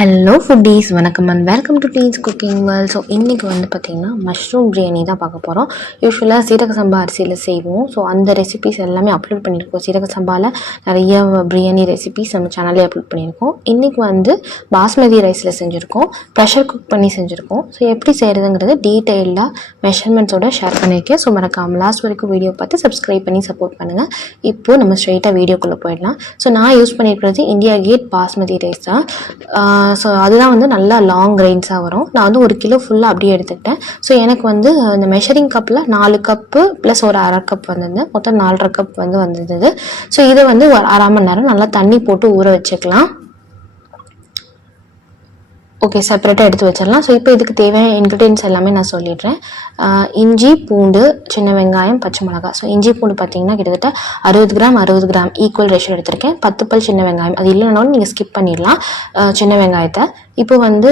Hello foodies, வணக்கம் and welcome to teens cooking world. So இன்றைக்கி வந்து பார்த்திங்கன்னா மஷ்ரூம் பிரியாணி தான் பார்க்க போகிறோம். யூஸ்வலாக சீரக சம்பா அரிசியில் செய்வோம். ஸோ அந்த ரெசிபிஸ் எல்லாமே அப்லோட் பண்ணியிருக்கோம். சீரக சம்பாவில் நிறைய பிரியாணி ரெசிபிஸ் நம்ம சேனல்லே அப்லோட் பண்ணியிருக்கோம். இன்றைக்கி வந்து பாஸ்மதி ரைஸில் செஞ்சுருக்கோம், ப்ரெஷர் குக் பண்ணி செஞ்சுருக்கோம். ஸோ எப்படி செய்கிறதுங்கிறது டீட்டெயிலாக மெஷர்மெண்ட்ஸோடு ஷேர் பண்ணியிருக்கேன். ஸோ மறக்காமல் லாஸ்ட் வரைக்கும் வீடியோ பார்த்து சப்ஸ்கிரைப் பண்ணி சப்போர்ட் பண்ணுங்கள். இப்போது நம்ம ஸ்ட்ரெயிட்டாக வீடியோக்குள்ளே போயிடலாம். ஸோ நான் யூஸ் பண்ணியிருக்கிறது இந்தியா கேட் பாஸ்மதி ரைஸ் தான். ஸோ அதுதான் வந்து நல்லா லாங் கிரெயின்ஸாக வரும். நான் வந்து 1 கிலோ ஃபுல்லாக அப்படியே எடுத்துக்கிட்டேன். ஸோ எனக்கு வந்து இந்த மெஷரிங் கப்பில் 4 கப்பு ப்ளஸ் ஒரு அரை கப் வந்திருந்தது, மொத்தம் 4.5 கப் வந்து வந்திருந்தது. ஸோ இதை வந்து ஒரு 1/2 மணி நேரம் நல்லா தண்ணி போட்டு ஊற வச்சுக்கலாம். ஓகே, செப்பரேட்டாக எடுத்து வச்சிடலாம். ஸோ இப்போ இதுக்கு தேவையான இன்க்ரீடியன்ஸ் எல்லாமே நான் சொல்லிடுறேன். இஞ்சி, பூண்டு, சின்ன வெங்காயம், பச்சை மிளகாய். ஸோ இஞ்சி பூண்டு பார்த்தீங்கன்னா கிட்டத்தட்ட 60 கிராம் 60 கிராம் ஈக்குவல் ரேஷியோ எடுத்திருக்கேன். 10 பல் சின்ன வெங்காயம், அது இல்லைனாலும் நீங்கள் ஸ்கிப் பண்ணிடலாம் சின்ன வெங்காயத்தை. இப்போ வந்து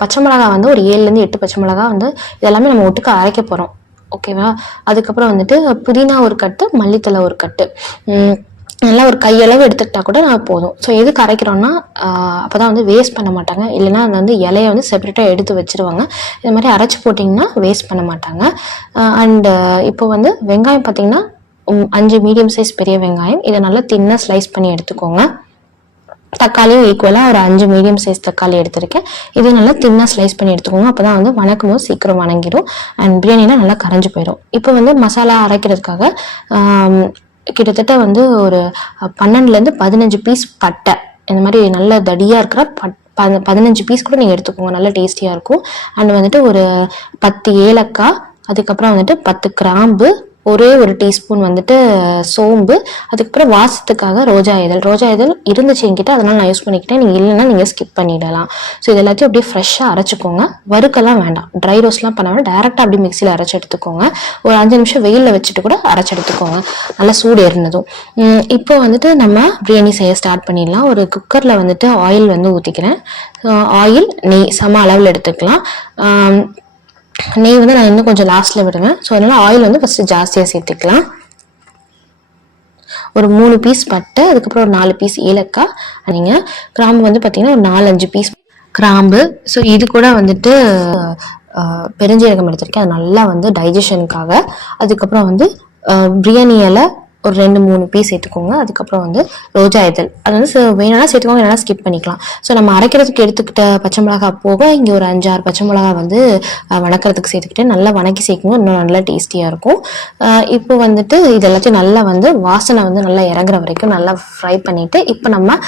பச்சை மிளகாய் வந்து ஒரு 7லேருந்து 8 பச்சை மிளகாய் வந்து இதெல்லாமே நம்ம ஒட்டுக்க அரைக்க போகிறோம். ஓகேவா? அதுக்கப்புறம் வந்துட்டு புதினா ஒரு கட்டு, மல்லித்தலை ஒரு கட்டு, நல்லா ஒரு கையளவு எடுத்துக்கிட்டா கூட நான் போதும். ஸோ எதுக்கு அரைக்கிறோன்னா அப்போ தான் வந்து வேஸ்ட் பண்ண மாட்டாங்க. இல்லைன்னா அதை வந்து இலையை வந்து செப்பரேட்டாக எடுத்து வச்சுருவாங்க. இது மாதிரி அரைச்சி போட்டிங்கன்னா வேஸ்ட் பண்ண மாட்டாங்க. அண்டு இப்போ வந்து வெங்காயம் பார்த்திங்கன்னா 5 மீடியம் சைஸ் பெரிய வெங்காயம், இதை நல்லா தின்னாக ஸ்லைஸ் பண்ணி எடுத்துக்கோங்க. தக்காளியும் ஈக்குவலாக ஒரு 5 மீடியம் சைஸ் தக்காளி எடுத்திருக்கேன். இது நல்லா தின்னாக ஸ்லைஸ் பண்ணி எடுத்துக்கோங்க. அப்போ தான் வந்து வணக்கும் போது சீக்கிரம் வணங்கிடும் அண்ட் பிரியாணினா நல்லா கரைஞ்சி போயிடும். இப்போ வந்து மசாலா அரைக்கிறதுக்காக கிட்டத்தட்ட வந்து ஒரு 12லேருந்து 15 பீஸ் பட்டை, இந்த மாதிரி நல்ல தடியாக இருக்கிற 15 பீஸ் கூட நீங்கள் எடுத்துக்கோங்க, நல்லா டேஸ்டியாக இருக்கும். அண்ட் வந்துட்டு ஒரு 10 ஏலக்காய், அதுக்கப்புறம் வந்துட்டு 10 கிராம்பு, ஒரே ஒரு டீஸ்பூன் வந்துட்டு சோம்பு, அதுக்கப்புறம் வாசத்துக்காக ரோஜா இதழ் இருந்துச்சு என்கிட்ட, அதனால் நான் யூஸ் பண்ணிக்கிட்டேன். நீங்கள் இல்லைன்னா நீங்கள் ஸ்கிப் பண்ணிடலாம். ஸோ இது எல்லாத்தையும் அப்படியே ஃப்ரெஷ்ஷாக அரைச்சிக்கோங்க. வறுக்கெல்லாம் வேண்டாம், ட்ரை ரோஸ்ட்லாம் பண்ண வேண்டாம், டேரெக்டாக அப்படியே மிக்சியில் அரைச்சி எடுத்துக்கோங்க. ஒரு 5 நிமிஷம் வெயிலில் வச்சுட்டு கூட அரைச்சி எடுத்துக்கோங்க, நல்லா சூடு ஏறினதும். இப்போ வந்துட்டு நம்ம பிரியாணி செய்ய ஸ்டார்ட் பண்ணிடலாம். ஒரு குக்கரில் வந்துட்டு ஆயில் வந்து ஊற்றிக்கிறேன். ஆயில், நெய் சம அளவில் எடுத்துக்கலாம். நெய் வந்து நான் இன்னும் கொஞ்சம் லாஸ்ட்டில் விடுவேன். ஸோ அதனால் ஆயில் வந்து ஃபஸ்ட்டு ஜாஸ்தியாக சேர்த்துக்கலாம். ஒரு 3 பீஸ் பட்டை, அதுக்கப்புறம் ஒரு 4 பீஸ் ஏலக்காய், நீங்கள் கிராம்பு வந்து பார்த்திங்கன்னா ஒரு 4-5 பீஸ் கிராம்பு. ஸோ இது கூட வந்துட்டு பெருஞ்சீரகம் எடுத்திருக்கேன், அது நல்லா வந்து டைஜஷனுக்காக. அதுக்கப்புறம் வந்து பிரியாணி இலை ஒரு 2-3 பீஸ் சேர்த்துக்கோங்க. அதுக்கப்புறம் வந்து ரோஜா இதழ், அது வந்து வேணும்னா சேர்த்துக்கோங்க, இல்லைனா ஸ்கிப் பண்ணிக்கலாம். ஸோ நம்ம அரைக்கிறதுக்கு எடுத்துக்கிட்ட பச்சை மிளகாய் போக இங்கே ஒரு 5-6 பச்சை மிளகாய் வந்து வணக்கிறதுக்கு சேர்த்துக்கிட்டு நல்லா வணக்கி சேர்க்கணும், இன்னும் நல்லா டேஸ்டியாக இருக்கும். இப்போ வந்துட்டு இது எல்லாத்தையும் நல்லா வந்து வாசனை வந்து நல்லா இறங்குற வரைக்கும் நல்லா ஃப்ரை பண்ணிவிட்டு, இப்போ நம்ம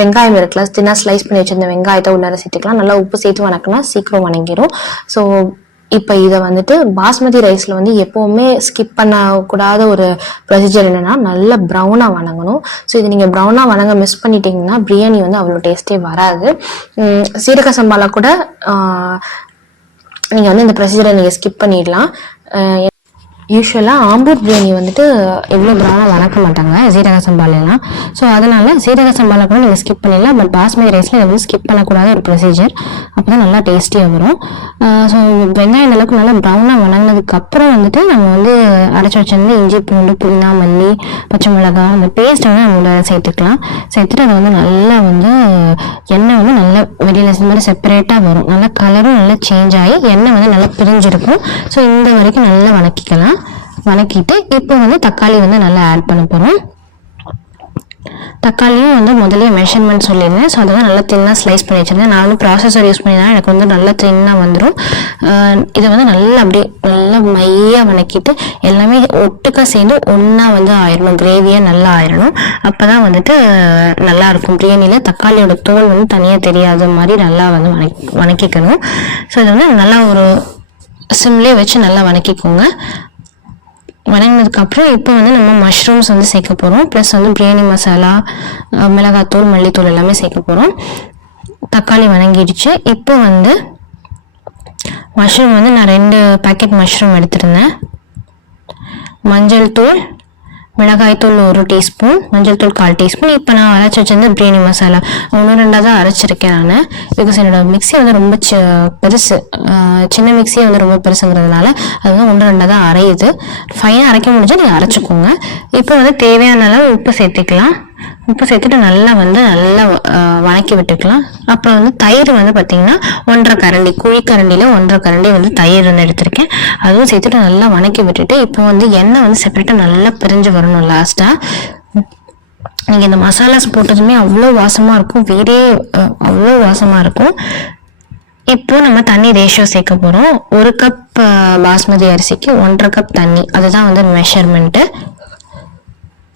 வெங்காயம் இருக்குல்ல, தின்னா ஸ்லைஸ் பண்ணி வச்சிருந்த வெங்காயத்தை உள்ளார சேர்த்துக்கலாம். நல்லா உப்பு சேர்த்து வணக்கினா சீக்கிரம் வணங்கிடும். ஸோ இப்போ இதை வந்துட்டு பாஸ்மதி ரைஸில் வந்து எப்போவுமே ஸ்கிப் பண்ணக்கூடாத ஒரு ப்ரொசீஜர் என்னென்னா நல்லா ப்ரௌனாக வணங்கணும். ஸோ இது நீங்கள் ப்ரௌனாக வணங்க மிஸ் பண்ணிட்டீங்கன்னா பிரியாணி வந்து அவ்வளோ டேஸ்ட்டே வராது. சீரக சம்பாவில் கூட நீங்கள் வந்து இந்த ப்ரொசீஜரை நீங்கள் ஸ்கிப் பண்ணிடலாம். யூஸ்வலாக ஆம்பூர் பிரியாணி வந்துட்டு எவ்வளோ ப்ரௌனாக வணக்க மாட்டாங்க சீரக சம்பாலெலாம். ஸோ அதனால் சீரக சம்பாவில் கூட நீங்கள் ஸ்கிப் பண்ணிடலாம். பட் பாஸ்மதி ரைஸில் எதுவும் ஸ்கிப் பண்ணக்கூடாத ஒரு ப்ரொசீஜர், அப்போ தான் நல்லா டேஸ்டியாக வரும். ஸோ வெங்காயம் அளவுக்கு நல்லா ப்ரௌனாக வணங்கினதுக்கப்புறம் வந்துட்டு நம்ம வந்து அரைச்சி வச்சிருந்து இஞ்சி, பூண்டு, புதினா, மல்லி, பச்சை மிளகாய், அந்த பேஸ்ட்டை வந்து நம்ம சேர்த்துக்கலாம். சேர்த்துட்டு அதை வந்து நல்லா வந்து எண்ணெய் வந்து நல்லா வெளியில் இந்த மாதிரி செப்பரேட்டாக வரும். நல்லா கலரும் நல்லா சேஞ்ச் ஆகி எண்ணெய் வந்து நல்லா பிரிஞ்சிருக்கும். ஸோ இந்த வரைக்கும் நல்லா வணக்கிக்கலாம். வணக்கிட்டு இப்போ வந்து தக்காளி வந்து நல்லா ஆட் பண்ண போகிறோம். தக்காளியும் வந்து முதலே மெஷர்மெண்ட் சொல்லியிருந்தேன். ஸோ அதெல்லாம் நல்லா தின்னாக ஸ்லைஸ் பண்ணி வச்சுருந்தேன். நான் வந்து ப்ராசஸர் யூஸ் பண்ணினா எனக்கு வந்து நல்லா தின்னாக வந்துடும். இதை வந்து நல்லா அப்படியே நல்லா மையாக வணக்கிட்டு எல்லாமே ஒட்டுக்கா சேர்ந்து ஒன்றா வந்து ஆயிடணும், கிரேவியாக நல்லா ஆயிடணும். அப்போ தான் வந்துட்டு நல்லாயிருக்கும். பிரியாணியில் தக்காளியோட தோல் வந்து தனியாக தெரியாத மாதிரி நல்லா வந்து வணக்கிக்கணும். ஸோ இது வந்து நல்லா ஒரு சிம்லேயே வச்சு நல்லா வணக்கிக்கோங்க. வணங்கினதுக்கப்புறம் இப்போ வந்து நம்ம மஷ்ரூம்ஸ் வந்து சேர்க்க போகிறோம். ப்ளஸ் வந்து பிரியாணி மசாலா, மிளகாத்தூள், மல்லித்தூள் எல்லாமே சேர்க்க போகிறோம். தக்காளி வணங்கிடுச்சு. இப்போ வந்து மஷ்ரூம் வந்து நான் 2 பேக்கெட் மஷ்ரூம் எடுத்துருந்தேன். மஞ்சள் தூள், மிளகாய்த்தூள் 1 டீஸ்பூன், மஞ்சள் தூள் 1/4 டீஸ்பூன். இப்போ நான் அரைச்சி வச்சிருந்த பிரியாணி மசாலா 1-2 தான் அரைச்சிருக்கேன் நான். பிகாஸ் என்னோட மிக்ஸி வந்து ரொம்ப பெருசு, சின்ன மிக்ஸியே வந்து ரொம்ப பெருசுங்கிறதுனால அது வந்து 1-2 தான் அரையுது. ஃபைனாக அரைக்க முடிஞ்சால் நீங்கள் அரைச்சிக்கோங்க. இப்போ வந்து தேவையான அளவு உப்பு சேர்த்துக்கலாம். உப்பு சேர்த்துட்டு நல்லா வணக்கி விட்டுக்கலாம். அப்புறம் தயிர் பார்த்தீங்கன்னா 1.5 கரண்டி, குழிக்கரண்டியில் 1.5 கரண்டி தயிர் எடுத்திருக்கேன். அதுவும் சேர்த்துட்டு நல்லா வணக்கி விட்டுட்டு இப்போ எண்ணெய் செப்பரேட்டாக நல்லா பிரிஞ்சு வரணும். லாஸ்ட்டாக நீங்கள் இந்த மசாலாஸ் போட்டதுமே அவ்வளோ வாசமாக இருக்கும், வேறே அவ்வளோ வாசமாக இருக்கும். இப்போ நம்ம தண்ணி ரேஷியோ சேர்க்க போகிறோம். 1 கப் பாஸ்மதி அரிசிக்கு 1.5 கப் தண்ணி, அதுதான் மெஷர்மெண்ட்டு.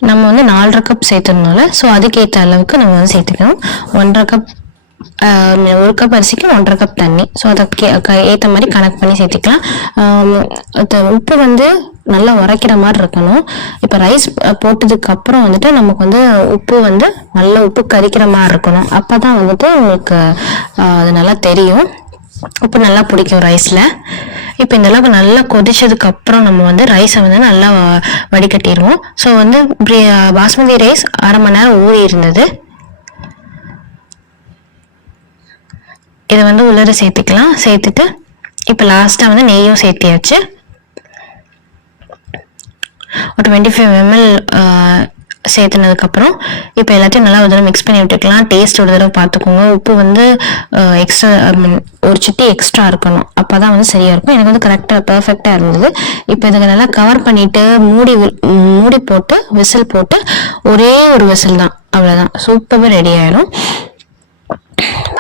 நம்ம 4.5 கப் சேர்த்துறதுனால ஸோ அதுக்கேற்ற அளவுக்கு நம்ம சேர்த்துக்கணும். 1.5 கப் 1 கப் அரிசிக்கு 1.5 கப் தண்ணி. ஸோ அதுக்கு ஏற்ற மாதிரி கணக்கு பண்ணி சேர்த்துக்கலாம். உப்பு நல்லா உரைக்கிற மாதிரி இருக்கணும். இப்போ ரைஸ் போட்டதுக்கு அப்புறம் நமக்கு உப்பு நல்ல உப்பு கரிக்கிற மாதிரி இருக்கணும். அப்போ தான் உங்களுக்கு அது நல்லா தெரியும், உப்பு நல்லா பிடிக்கும் ரைஸில். இப்போ இந்த அளவுக்கு நல்லா கொதிச்சதுக்கு அப்புறம் நம்ம ரைஸை நல்லா வடிகட்டிடுவோம். ஸோ பாஸ்மதி ரைஸ் 1/2 மணி நேரம் ஊறி இருந்தது. இதை உள்ளர சேர்த்துக்கலாம். சேர்த்துட்டு இப்போ லாஸ்ட்டாக நெய்யும் சேர்த்தியாச்சு. ஒரு 25 ml சேர்த்துனதுக்கப்புறம் இப்போ எல்லாத்தையும் நல்லா ஒரு தடவை மிக்ஸ் பண்ணி விட்டுக்கலாம். டேஸ்ட் ஒரு தடவை பார்த்துக்கோங்க. உப்பு எக்ஸ்ட்ரா ஒரு சிட்டி எக்ஸ்ட்ரா இருக்கணும், அப்போ தான் சரியாக இருக்கும். எனக்கு கரெக்டாக பர்ஃபெக்டாக இருந்தது. இப்போ இதுக்கு நல்லா கவர் பண்ணிவிட்டு மூடி போட்டு விசில் போட்டு ஒரே ஒரு விசில் தான், அவ்வளோதான். சூப்பராக ரெடி ஆகிடும்.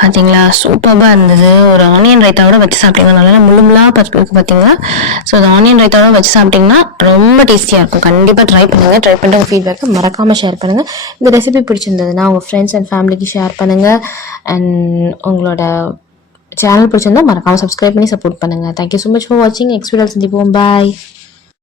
பார்த்தீங்களா, சூப்பராக இருந்தது. ஒரு ஆனியன் ரைத்தாவோட வச்சு சாப்பிட்டீங்கன்னா நல்லா முள்ளுமுள்ளாக பருப்பு பார்த்தீங்களா. ஸோ அந்த ஆனியன் ரைத்தாவோட வச்சு சாப்பிட்டீங்கன்னா ரொம்ப டேஸ்டியாக இருக்கும். கண்டிப்பாக ட்ரை பண்ணுங்கள். ட்ரை பண்ணிட்டு உங்கள் ஃபீட்பேக்கை மறக்காமல் ஷேர் பண்ணுங்கள். இந்த ரெசிபி பிடிச்சிருந்ததுன்னா உங்கள் ஃப்ரெண்ட்ஸ் அண்ட் ஃபேமிலிக்கு ஷேர் பண்ணுங்கள். அண்ட் உங்களோட சேனல் பிடிச்சிருந்தா மறக்காமல் சப்ஸ்கிரைப் பண்ணி சப்போர்ட் பண்ணுங்கள். தேங்க்யூ ஸோ மச் ஃபார் வாட்சிங். நெக்ஸ்ட் வீடியோவில் சந்திப்போம். பாய்.